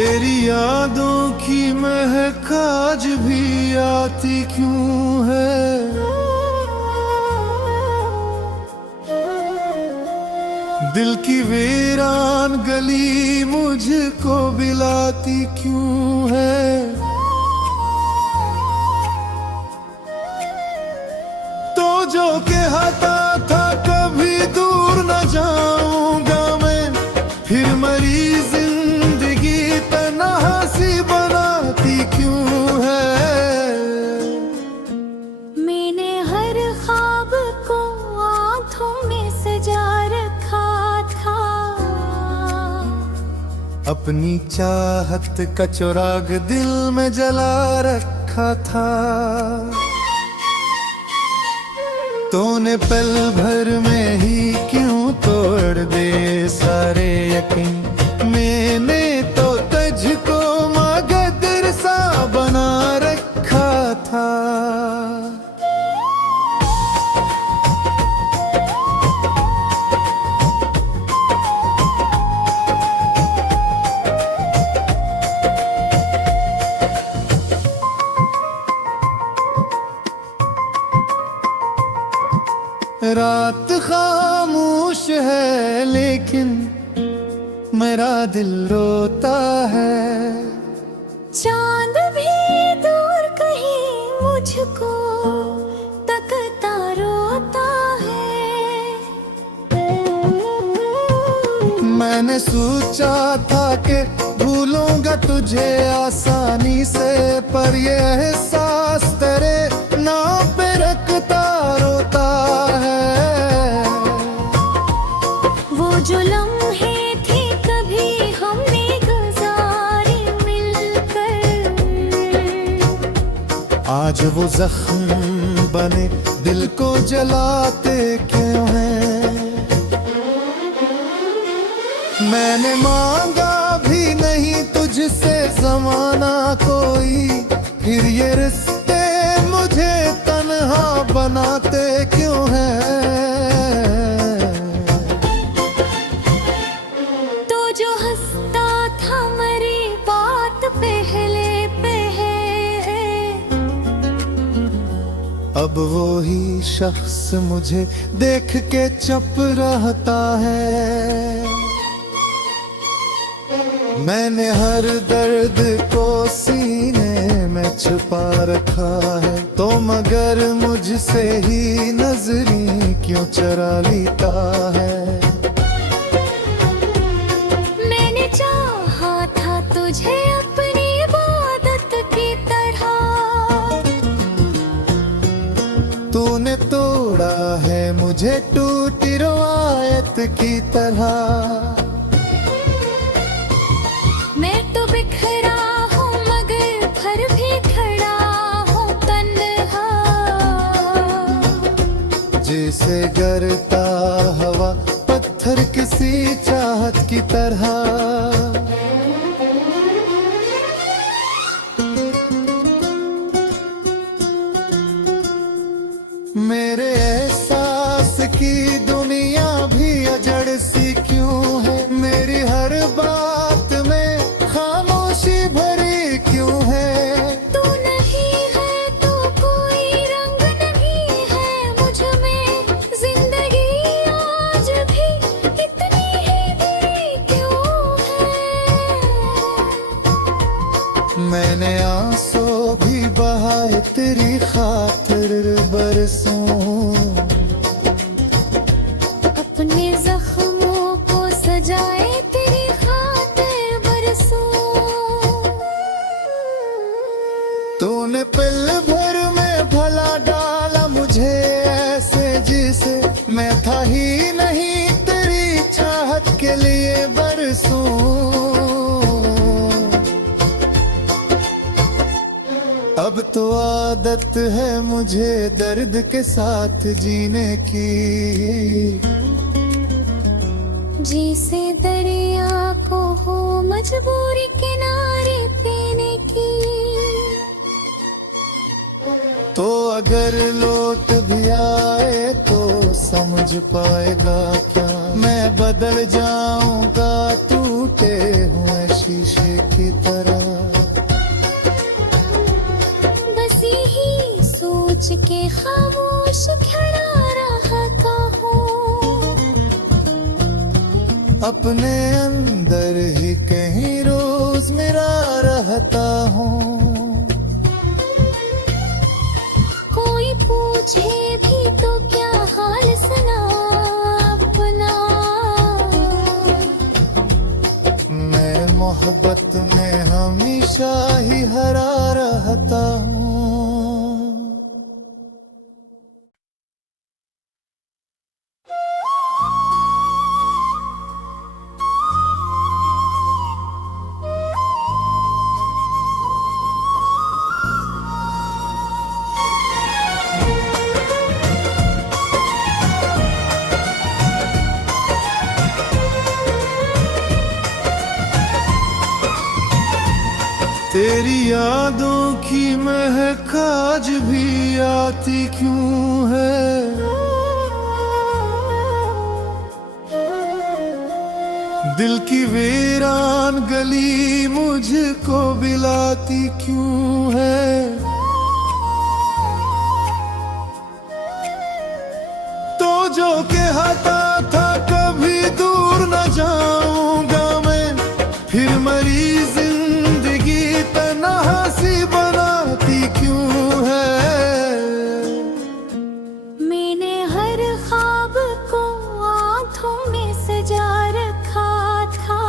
तेरी यादों की महक आज भी आती क्यों है? दिल की वीरान गली मुझको बिलाती क्यों है? तो जो कहता था कभी दूर न जाऊंगा मैं, फिर मरी जिंदगी तन्हा सी बनाती क्यों है? मैंने हर ख्वाब को आंखों में सजा रखा था, अपनी चाहत का चिराग दिल में जला रखा था। तूने पल भर में ही क्यों तोड़ दे सारे यकीन? मैंने तो तुझको मगदर सा बना रखा था। रात खामोश है लेकिन मेरा दिल रोता है। चांद भी दूर कहीं मुझको तकता रोता है। मैंने सोचा था कि भूलूंगा तुझे आसानी से, पर ये एहसास तेरे नाम पे रखता रोता है। वो जो लम्हे थे कभी हमने गुजारे मिलकर, आज वो जख्म बने दिल को जलाते क्यों हैं? मैंने मांगा भी नहीं तुझसे ज़माना कोई, फिर ये रिश्ते मुझे तन्हा बनाते क्यों हैं? तो जो हंसता था मेरी बात पहले अब वो ही शख्स मुझे देख के चुप रहता है। मैंने हर दर्द को सीने में छुपा रखा है, तो मगर मुझसे ही नजरी क्यों चरा लेता है? मैंने चाहा था तुझे अपनी इबादत की तरह, तूने तोड़ा है मुझे टूटी रवायत की तरह। मैं तो बिखरा हूँ मगर फिर भी खड़ा हूँ तन्हा, जैसे गिरता हवा पत्थर किसी चाहत की तरह। मेरे एहसास की दुनिया भी अजड़ सी क्यों है? मेरी हर बात में खामोशी भरी क्यों है? तू नहीं है तो कोई रंग नहीं है मुझ में, जिंदगी आज भी इतनी ही बुरी क्यों है? मैंने आंसू भी बहाए तेरी खातिर बरसों, अपने जख्मों को सजाए तेरी खातिर बरसों। तूने पल भर में भला डाला मुझे ऐसे जिसे मैं था ही नहीं तेरी चाहत के लिए बरसूं। अब तो आदत है मुझे दर्द के साथ जीने की, जैसे दरिया को हो मजबूरी किनारे पीने की। तो अगर लौट भी आए तो समझ पाएगा क्या? मैं बदल जाऊंगा टूटे हुए शीशे की तरह। बस यही सोच के खामोश खड़ा रहता हूँ, अपने अंदर ही कहीं रोज मेरा रहता हूँ। कोई पूछे भी तो क्या हाल सुना अपना, मैं मोहब्बत में हमेशा ही हरा रहता हूँ। तेरी यादों की महक आज भी आती क्यों है? दिल की वीरान गली मुझको बिलाती क्यों है? तो जो कहता था कभी दूर न जाऊंगा मैं, फिर मरी जिंदगी तन्हा सी बनाती क्यों है? मैंने हर ख्वाब को आंखों में सजा रखा था,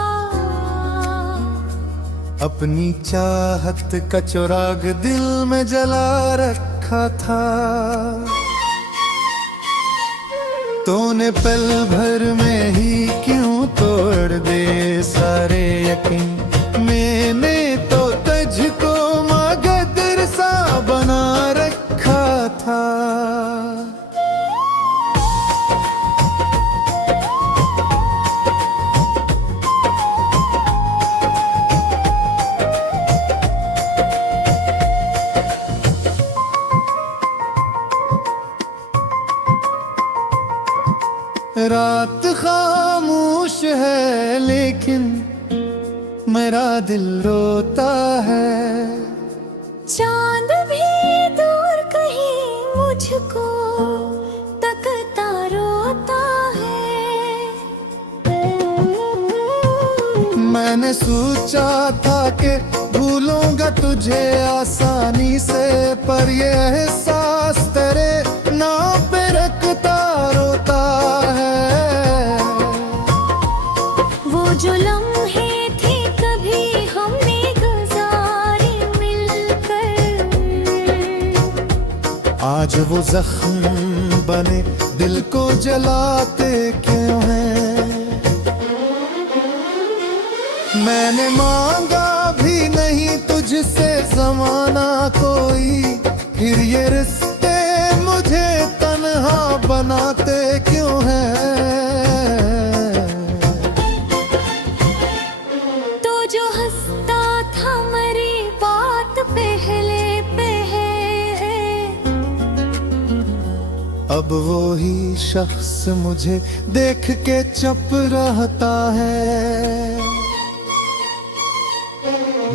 अपनी चाहत का चिराग दिल में जला रखा था। तूने पल भर में ही क्यों तोड़ दे सारे यकीन, मैंने तो तुझको मगदर सा बना रखा था। रात खामोश है लेकिन मेरा दिल रोता है। चांद भी दूर कहीं मुझको तकता रोता है। मैंने सोचा था कि भूलूंगा तुझे आसानी से, पर ये एहसास तेरे नाम पे रखता रोता है। वो जो लम्हे थे कभी हमने गुजारे मिलकर, आज वो जख्म बने दिल को जलाते क्यों हैं? मैंने मांगा भी नहीं तुझसे ज़माना कोई, फिर ये रिश्ते मुझे तन्हा बनाते क्यों हैं? तो जो हंसता था मेरी बात पहले अब वो ही शख्स मुझे देख के चुप रहता है।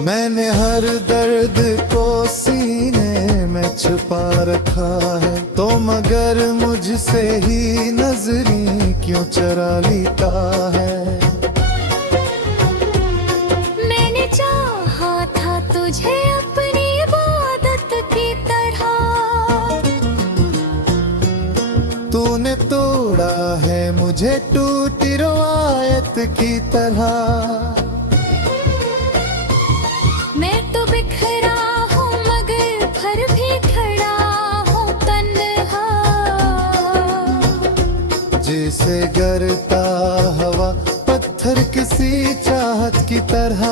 मैंने हर दर्द को सीने में छुपा रखा है, तो मगर मुझसे ही नजरी क्यों चरा लेता है? मैंने चाहा था तुझे अपनी इबादत की तरह, तूने तोड़ा है मुझे टूटी रवायत की तरह। मैं तो बिखरा हूँ मगर फिर भी खड़ा हूँ तन्हा, जैसे गिरता हवा पत्थर किसी चाहत की तरह।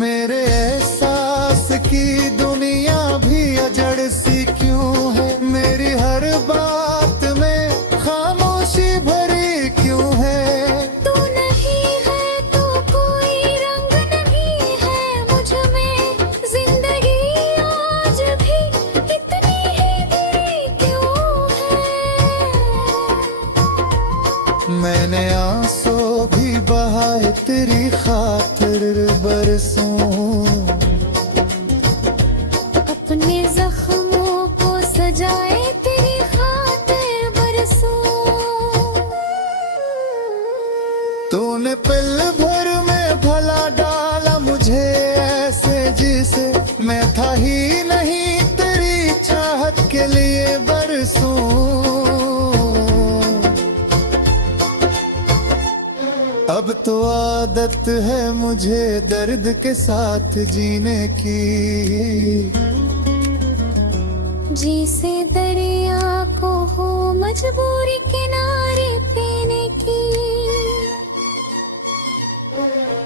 मेरे एहसास की दुनिया भी अजड़ सी क्यों है? मेरी हर बात में खामोशी भरी क्यों है? तू नहीं है तो कोई रंग नहीं है मुझ में, जिंदगी आदत है मुझे दर्द के साथ जीने की। जैसे दरिया को हो मजबूरी किनारे पीने की।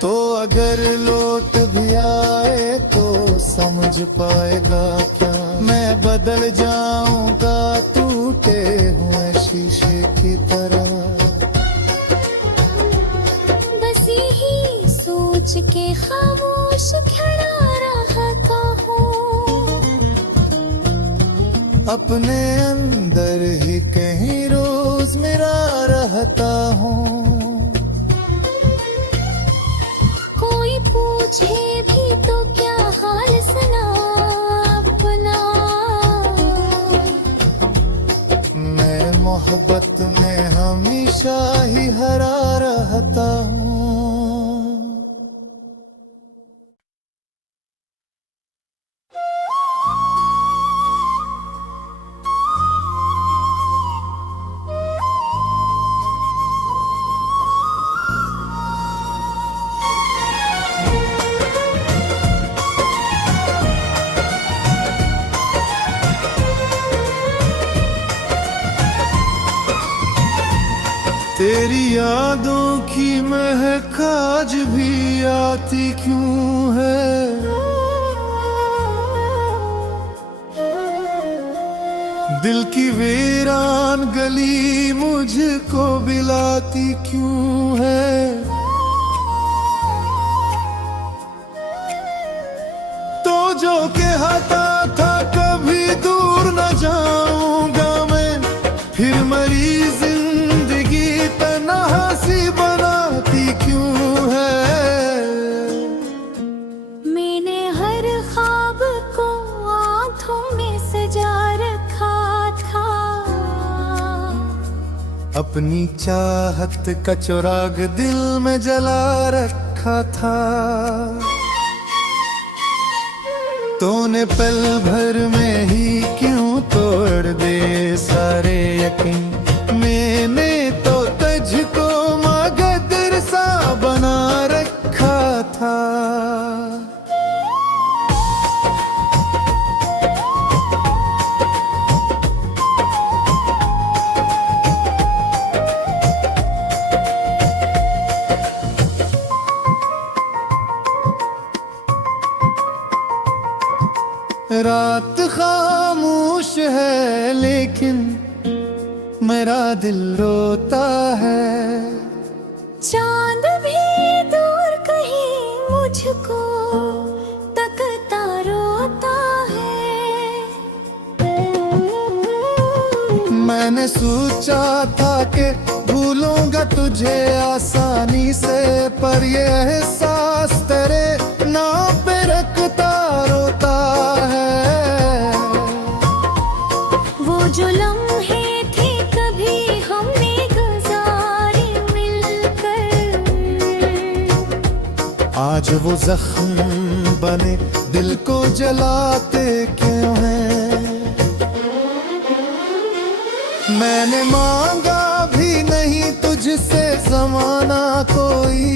तो अगर लौट भी आए तो समझ पाएगा क्या, मैं बदल जाऊंगा टूटे हुए शीशे की तरह। बस यही सोच के खामोश खड़ा रहता हूँ, अपने अंदर ही कहीं रोज मेरा रहता हूँ। कोई पूछे भी तो क्या हाल सुना अपना। मैं मोहब्बत में हमेशा ही हरा रहता हूँ। तेरी यादों की महक आज भी आती क्यों है, दिल की वीरान गली मुझको बिलाती क्यों है। तो जो कहता था कभी दूर न जाऊंगा मैं, फिर मरी जिंदगी तन्हा सी बनाती क्यों है। मैंने हर ख्वाब को आंखों में सजा रखा था, अपनी चाहत का चिराग दिल में जला रखा था। तूने पल भर में ही क्यों तोड़ दे सारे यकीन, मैंने तो तुझको मगदर सा बना रखा था। रात खामोश है लेकिन मेरा दिल रोता है। चांद भी दूर कहीं मुझको तकता रोता है। मैंने सोचा था कि भूलूंगा तुझे आसानी से, पर ये एहसास तेरे नाम पे रखता रोता है। वो जो लम्हे थे कभी हमने गुजारे मिलकर, आज वो जख्म बने दिल को जलाते क्यों हैं। मैंने मांगा भी नहीं तुझसे ज़माना कोई,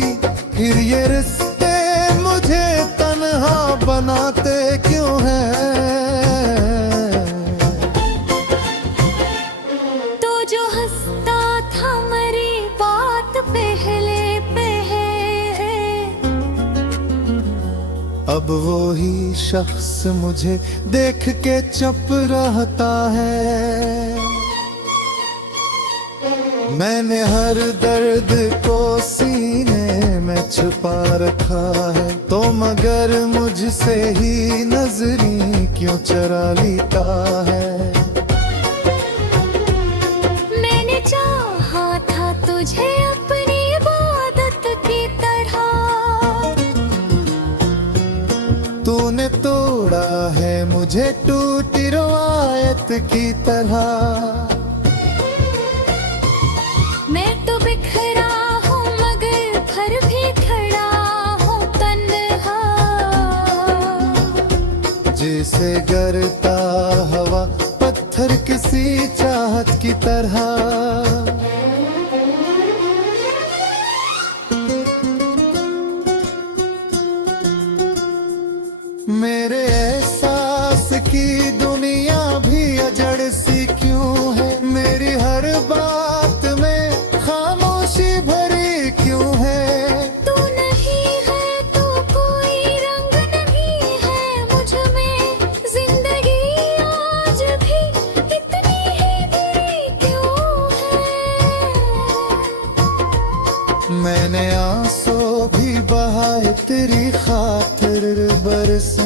फिर ये रिश्ते मुझे तन्हा बनाते क्यों हैं। तो जो हंसता था मेरी बात पहले अब वो ही शख्स मुझे देख के चुप रहता है। मैंने हर दर्द को सीने में छुपा रखा है, तो मगर मुझसे ही नजरी क्यों चरा लेता है। मैंने चाहा था तुझे अपनी इबादत की तरह, तूने तोड़ा है मुझे टूटी रवायत की तरह। मैं तो बिखरा हूँ मगर फिर भी खड़ा हूँ तन्हा, जैसे गिरता हवा पत्थर किसी चाहत की तरह। मेरे एहसास की दुनिया भी अजड़ सी क्यों है, मेरी हर बात में खामोशी भरी क्यों है। तू नहीं है तो कोई रंग नहीं है मुझ में, जिंदगी आज भी इतनी ही बुरी क्यों है। मैंने आंसू भी बहाए तेरी खातिर बरसों,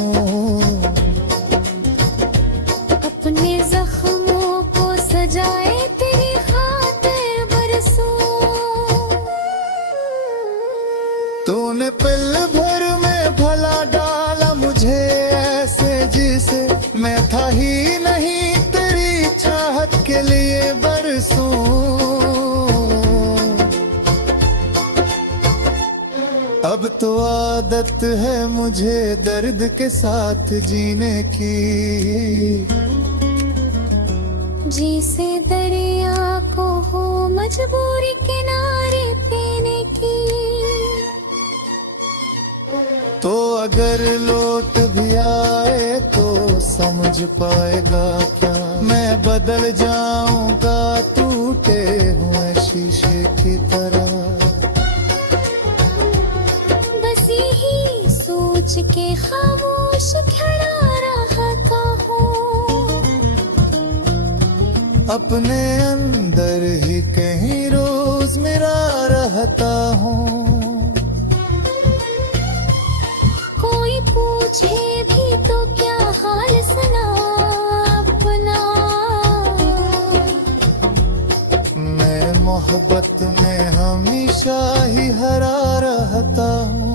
अपने जख्मों को सजाए तेरी खातिर बरसों। तूने पल भर में भला डाला मुझे ऐसे जिसे मैं था ही नहीं तेरी चाहत के लिए बरसों। अब तो आदत है मुझे दर्द के साथ जीने की, जिसे दरिया को हो मजबूरी किनारे पीने की। तो अगर लौट भी आए तो समझ पाएगा क्या, मैं बदल जाऊंगा टूटे हुए शीशे की तरह। बस यही सोच के खामोश खड़ा रहता हूँ, अपने अंदर ही कहीं रोज मेरा रहता हूँ। कोई पूछे भी तो क्या हाल सुना अपना, मैं मोहब्बत में हमेशा ही हरा रहता हूँ।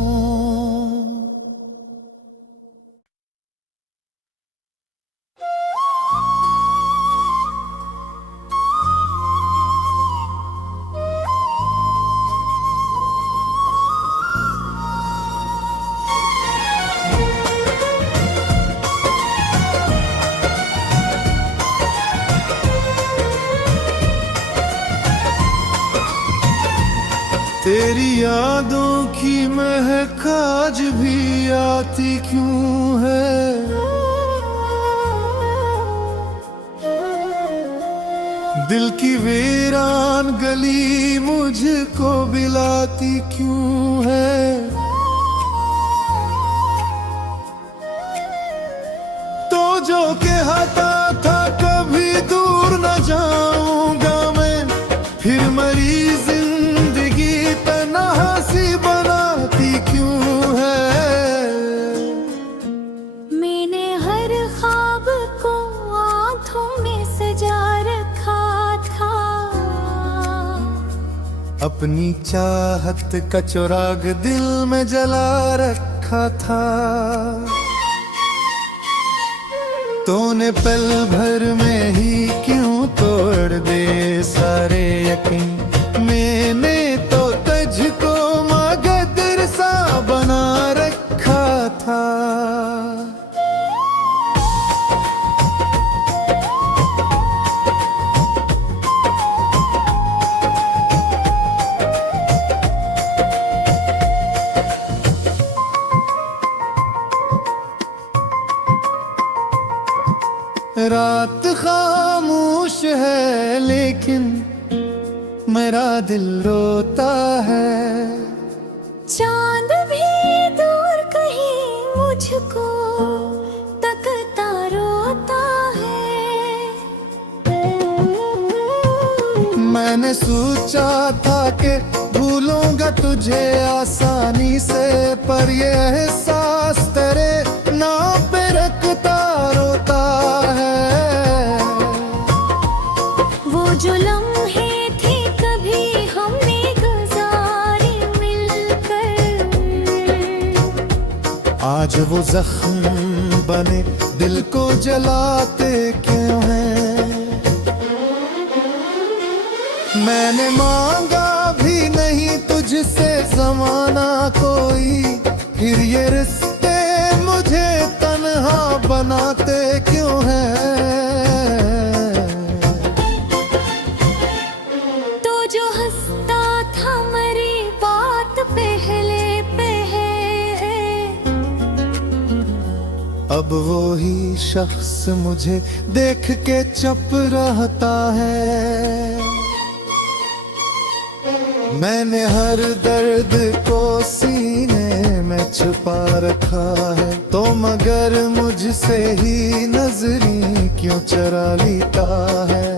तेरी यादों की महक आज भी आती क्यों है, दिल की वीरान गली मुझको बिलाती क्यों है। तो जो कहता था कभी दूर न जाऊंगा मैं, फिर मरी जिंदगी तन्हा सी बनाती क्यों है। मैंने हर ख्वाब को आंखों में सजा रखा था, अपनी चाहत का चिराग दिल में जला रखा था। तूने पल भर में ही क्यों तोड़ दे सारे यकीन, मैंने तो तुझको मगदर सा बना रखा था। रात खामोश है लेकिन मेरा दिल रोता है, चांद भी दूर कहीं मुझको तकता रोता है। मैंने सोचा था कि भूलूंगा तुझे आसानी से, पर ये एहसास तेरे नाम पे रखता रोता है। वो जो लम्हे थे कभी हमने गुजारे मिलकर, आज वो जख्म बने दिल को जलाते क्यों हैं। मैंने मांगा भी नहीं तुझसे जमाना कोई, फिर ये रिश्ते मुझे तन्हा बनाते क्यों हैं। तो जो हंसता था मेरी बात पहले अब वो ही शख्स मुझे देख के चुप रहता है। मैंने हर दर्द को सीने में छुपा रखा है, तो मगर मुझसे ही नजरी क्यों चरा लेता है।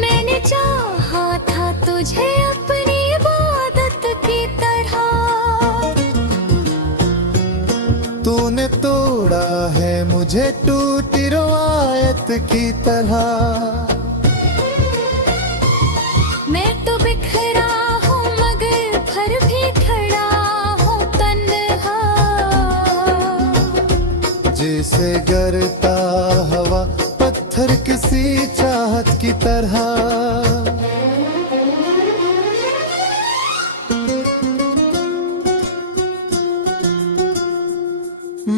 मैंने चाहा था तुझे अपनी इबादत की तरह, तूने तोड़ा है मुझे टूटी रवायत की तरह। मैं तो बिखरा हूँ मगर फिर भी खड़ा हूँ तन्हा, जैसे गिरता हवा पत्थर किसी चाहत की तरह।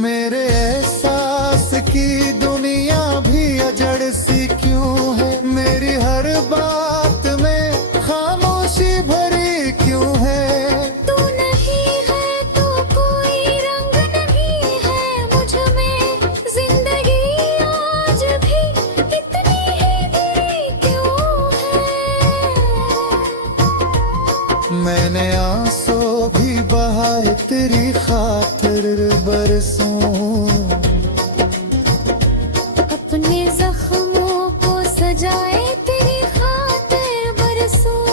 मेरे एहसास की दुनिया भी अजड़ सी क्यों है, मेरी हर बात में खामोशी भरी क्यों है। तू नहीं है तो कोई रंग नहीं है मुझ में, जिंदगी आज भी इतनी ही बुरी क्यों है। मैंने आंसू भी बहाए तेरी खातिर बरसों, अपने जख्मों को सजाए तेरी खातिर बरसों।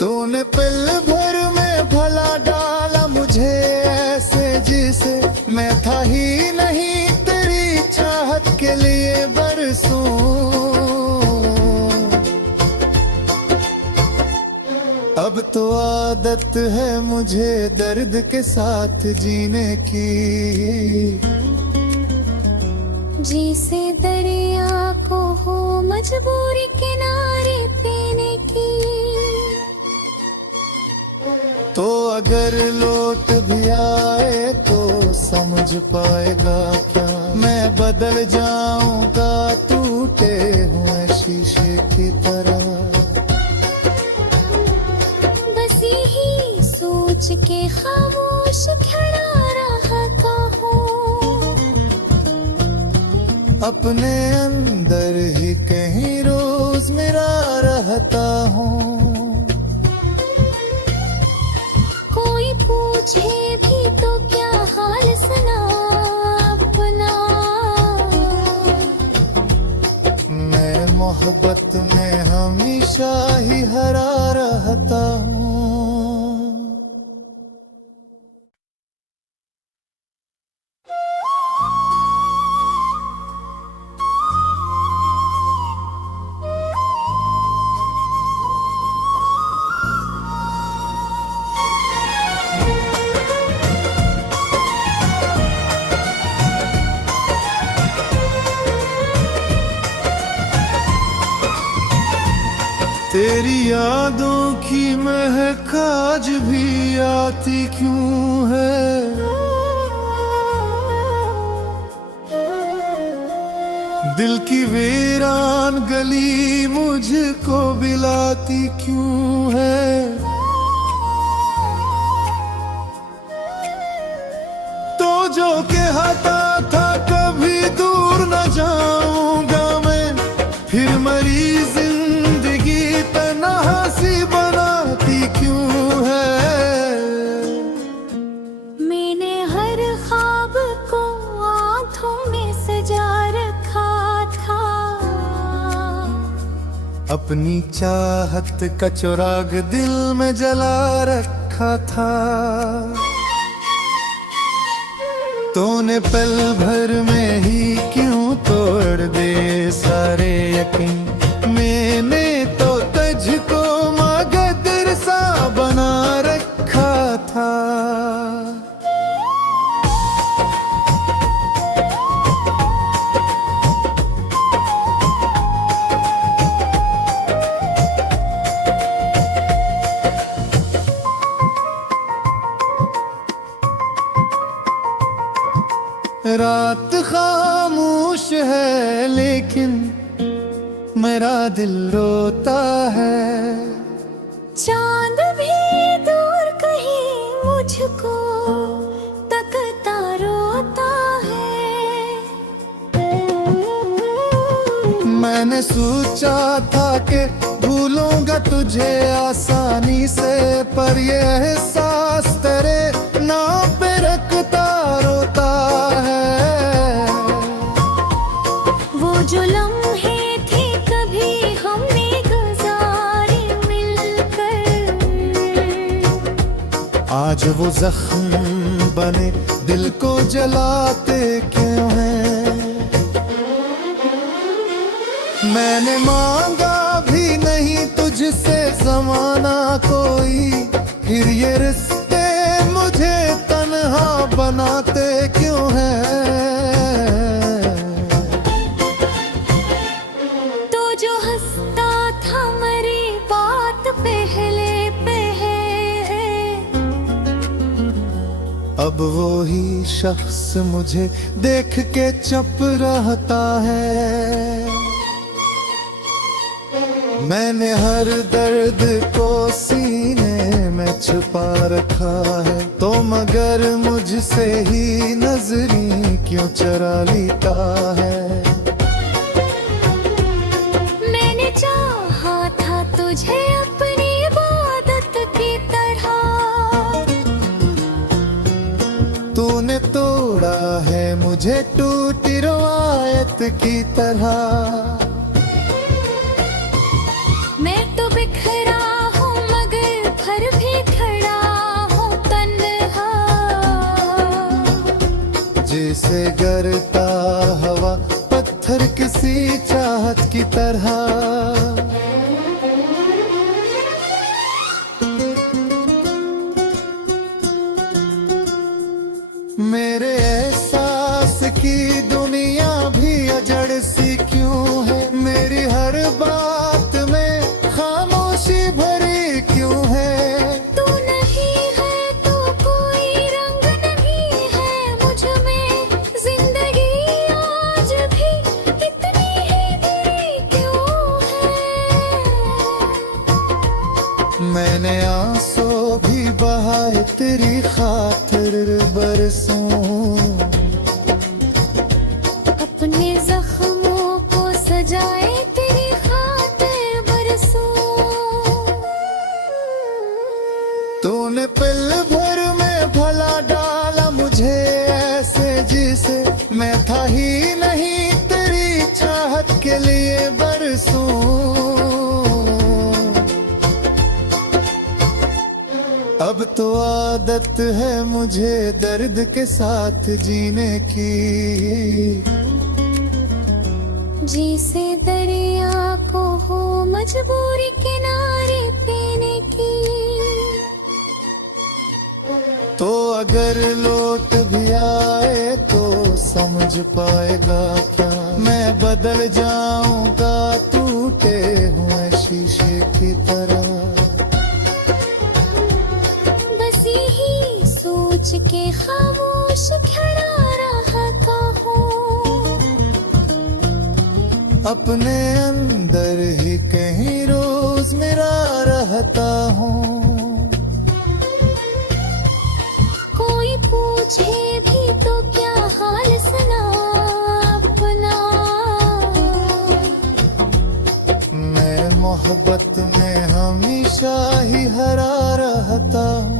तूने पल भर में भला डाला मुझे ऐसे जिसे मैं था ही नहीं तेरी चाहत के लिए बरसों। अब तो आदत है मुझे दर्द के साथ जीने की, जैसे दरिया को हो मजबूरी किनारे पीने की। तो अगर लौट भी आए तो समझ पाएगा क्या, मैं बदल जाऊंगा टूटे हुए शीशे की तरह। बस यही सोच के खामोश खड़ा रहता हूँ, अपने अंदर ही कहीं रोज मेरा रहता हूँ। कोई पूछे भी तो क्या हाल सुना अपना, मैं मोहब्बत में हमेशा ही हरा रहता हूँ। तेरी यादों की महक आज भी आती क्यों है, दिल की वीरान गली मुझको बिलाती क्यों है। तो जो कहता था कभी दूर न जाऊंगा मैं, फिर मरी जिंदगी तन्हा सी बनाती क्यों है। मैंने हर ख्वाब को आंखों में सजा रखा था, अपनी चाहत का चिराग दिल में जला रखा था। तूने पल भर में ही क्यों तोड़ दे सारे यकीन, मैंने तो तुझको मगदर सा बना रखा था। रात खामोश है लेकिन मेरा दिल रोता है, चांद भी दूर कहीं मुझ मुझको तकता रोता है। मैंने सोचा था कि भूलूंगा तुझे आसानी से, पर ये एहसास तेरे नाम पे रखता रोता है। वो जो लम्हे थे कभी हमने गुजारे मिलकर, आज वो जख्म बने दिल को जलाते क्यों हैं। मैंने मांगा भी नहीं तुझसे ज़माना कोई, फिर ये रिश्ते मुझे तन्हा बनाते क्यों हैं। तो जो हंसता था मेरी बात पहले अब वो ही शख्स मुझे देख के चुप रहता है। मैंने हर दर्द को सीने में छुपा रखा है, तो मगर मुझसे ही नजरी क्यों चरा लेता है। मैंने चाहा था तुझे अपनी इबादत की तरह, तूने तोड़ा है मुझे टूटी रवायत की तरह। मैं तो बिखरा हूँ मगर फिर भी खड़ा हूँ तन्हा, जैसे गिरता हवा पत्थर किसी चाहत की तरह। मेरे एहसास की दुनिया भी अजड़ सी क्यों है, मेरी हर बात में खामोशी भरी क्यों है। तू नहीं है तो कोई रंग नहीं है मुझ में, जिंदगी आज भी इतनी ही बुरी क्यों है। मैंने आंसू भी बहाए तेरी खातिर बरसों, अपने जख्मों को सजाए तेरी खातिर बरसों। तूने पल भर में भला डाला मुझे ऐसे जिसे मैं था ही नहीं तेरी चाहत के लिए बरसों। अब तो आदत है मुझे दर्द के साथ जीने की, जिसे दरिया को हो मजबूरी किनारे पीने की। तो अगर लौट भी आए तो समझ पाएगा क्या, मैं बदल जाऊंगा टूटे हुए शीशे की तरह। बस यही सोच के खामोश खड़ा रहता हूँ, अपने अंदर ही कहीं रोज मेरा रहता हूँ। कोई पूछे भी तो क्या हाल सुना अपना, मैं मोहब्बत में हमेशा ही हरा रहता हूँ।